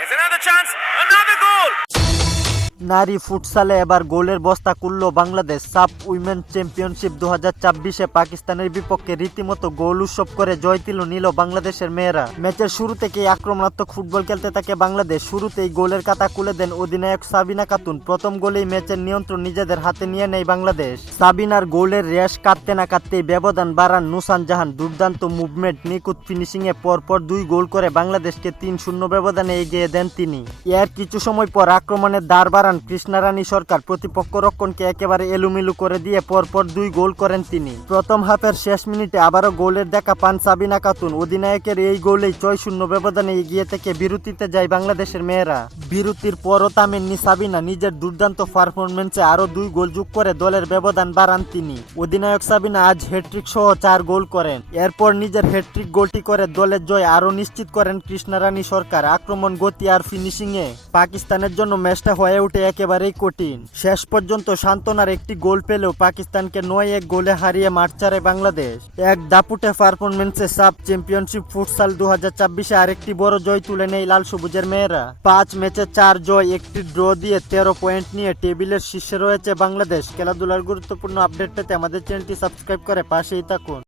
Here's another chance, another goal! নারী ফুটসালে এবার গোলের বস্তা খুলল বাংলাদেশ। সাব উইমেন চ্যাম্পিয়নশিপ 2024-এ পাকিস্তানের বিপক্ষে রীতিমতো গোল উৎসব করে জয় নিল বাংলাদেশের মেয়েরা। ম্যাচের শুরু থেকেই আক্রমণাত্মক ফুটবল খেলতে থাকে বাংলাদেশ। শুরুতেই গোলের কাতা খুলে দেন অধিনায়ক সাবিনা খাতুন। প্রথম গোলেই ম্যাচের নিয়ন্ত্রণ নিজেদের হাতে নিয়ে নেয় বাংলাদেশ। সাবিনার গোলের রেশ কাটতে না কাটতেই ব্যবধান বাড়ান নুসান জাহান। দুর্দান্ত মুভমেন্ট, নিখুঁত ফিনিশিংয়ে পরপর 2 গোল করে বাংলাদেশকে 3-0 ব্যবধানে এগিয়ে দেন তিনি। এর কিছু সময় পর আক্রমণের দ্বার বাড়ান কৃষ্ণা রানী সরকার। প্রতিপক্ষ রক্ষণকে একেবারে এলোমেলো করে দিয়ে পরপর 2 গোল করেন তিনি। প্রথম হাফের শেষ মিনিটে আবারও গোলের দেখা পান সাবিনা খাতুন। অধিনায়কের এই গোলেই 6-0 ব্যবধানে এগিয়ে থেকে বিরতিতে যায় বাংলাদেশের মেয়েরা। বিরতির পরও থামেননি সাবিনা। নিজের দুর্দান্ত পারফরমেন্সে আরো 2 গোল যোগ করে দলের ব্যবধান বাড়ান তিনি। অধিনায়ক সাবিনা আজ হ্যাট্রিক সহ 4 গোল করেন। এরপর নিজের হ্যাট্রিক গোলটি করে দলের জয় আরো নিশ্চিত করেন কৃষ্ণা রানী সরকার। আক্রমণ, গতি আর ফিনিশিংয়ে পাকিস্তানের জন্য ম্যাচটা হয়ে ওঠে একেবারেই কঠিন। শেষ পর্যন্ত সান্ত্বনার একটি গোল পেলেও পাকিস্তানকে 9-1 গোলে হারিয়ে মাঠ ছাড়ে বাংলাদেশ। এক দাপুটে পারফরমেন্সে সাব চ্যাম্পিয়নশিপ ফুটসাল 2024-এ আরেকটি বড় জয় তুলে নেয় লাল সবুজের মেয়েরা। 5 ম্যাচে 4 জয়, একটি ড্র দিয়ে 13 পয়েন্ট নিয়ে টেবিলের শীর্ষে রয়েছে বাংলাদেশ। খেলাধুলার গুরুত্বপূর্ণ আপডেট পেতে আমাদের চ্যানেলটি সাবস্ক্রাইব করে পাশেই থাকুন।